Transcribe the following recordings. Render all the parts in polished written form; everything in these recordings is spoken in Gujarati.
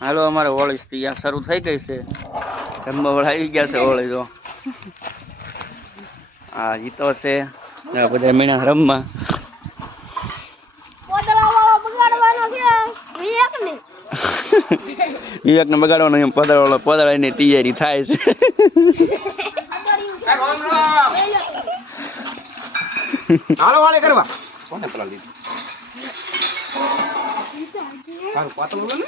હાલો અમારે હોળી તૈયાર શરૂ થઈ ગઈ છે રમવા વાળા આવી ગયા છે હોળી જો હા જીતો છે બધા મીણા રમવા વિવેક ને બગાડવાનો એમ પદળવાની તૈયારી થાય છે હાલો વાળે કરવા કોને પેલા લીધું કારું પાતળું ને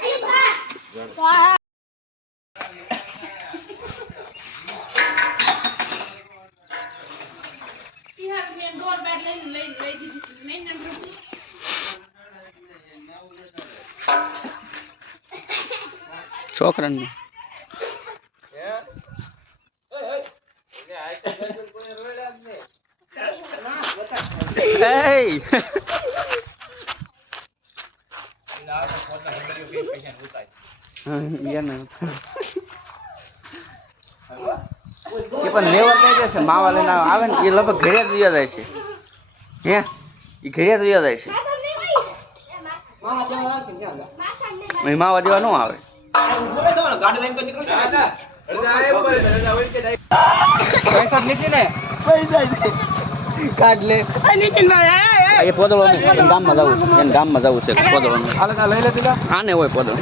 છોકરાને પણ લેવા થઈ જશે માવા લઈને આવે ને એ લગભગ ઘરે જ વિયા જાય છે હે એ ઘરે જ વિયા જાય છે માવા દેવા ન આવે કાઢ લે એ પોદળો ગામમાં જવું છે એને ગામમાં જવું છે પોદળો આને હોય પોદળો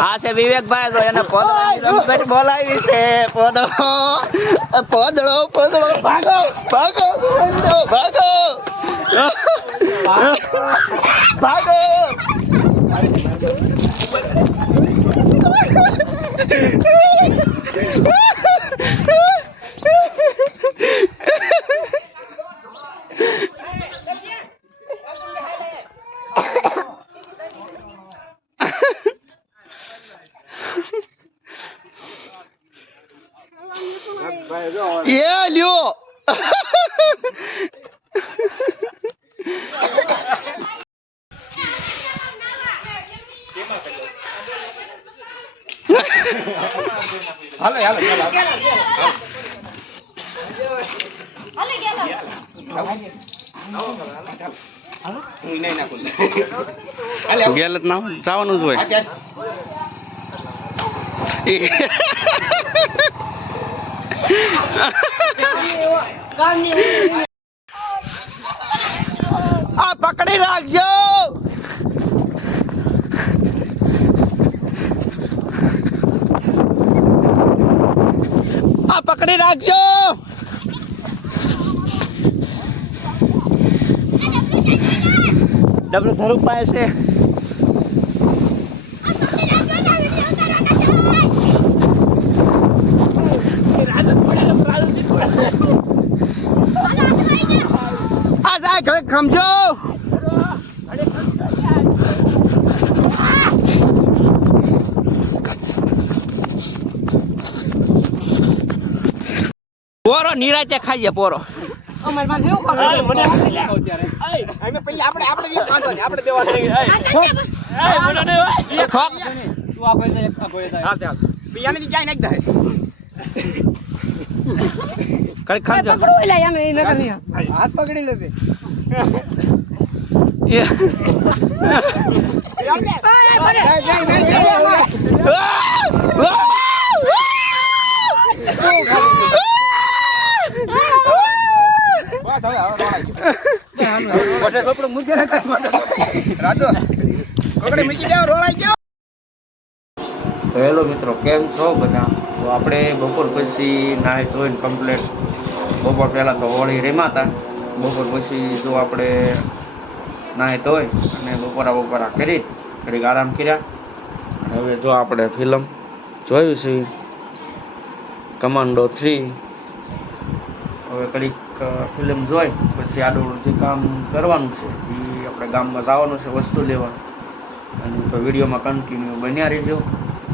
આ છે વિવેકભાઈ તો એને પોદળો બોલાવી છે પોદળો પોદળો પોદળો ભાગો ભાગો ભાગો ભાગો Yeah, Leo. ગેલત ના જવાનું જ હોય આ પકડી રાખજો આ પકડી રાખજો ડબલું ધરું પાય છે આ જાય ઘરે ખમજો પોરો નિરાતે ખાઈએ પોરો હાથ પકડી લે હેલો મિત્રો કેમ છો બધા તો આપણે બપોર પછી નાહી ધોઈને કમ્પ્લેટ બપોર પહેલાં તો હોળી રમ્યા બપોર પછી જો આપણે નાહી ધોઈ અને બપોરા કરી ઘડીક આરામ કર્યા અને હવે જો આપણે ફિલ્મ જોયું છે કમાન્ડો 3 હવે ઘડીક ફિલ્મ જોઈ પછી આડું જે કામ કરવાનું છે એ આપણે ગામમાં જવાનું છે વસ્તુ લેવા અને તો વિડીયોમાં કન્ટિન્યુ બન્યા રહેજો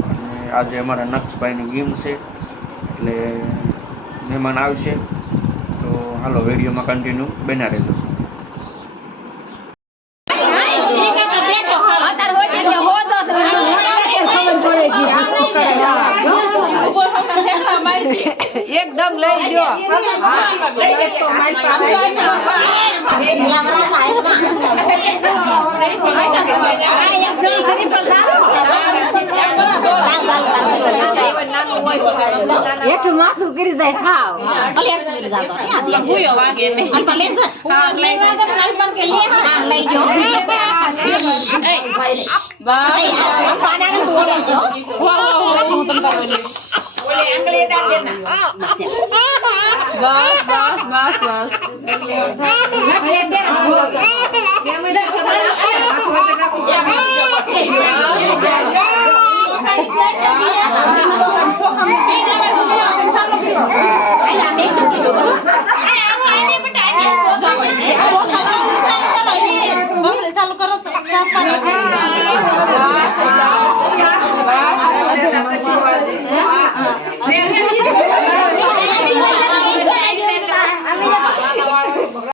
અને આજે અમારા નક્ષભાઈની ગેમ છે એટલે મહેમાન આવશે તો હાલો વિડીયોમાં કન્ટિન્યુ બન્યા રહેજો एकदम लई गयो એટલું માથું કરી જાય સાવ ભલે કરી જાતો ને ભૂયો વાગે ને અને ભલે લઈ વાગે પણ કે લે હા લઈ જો બસ પાડાને તોડે જો હું તમ કરવાની ઓલે આંગળી ડાલ દેના બસ બસ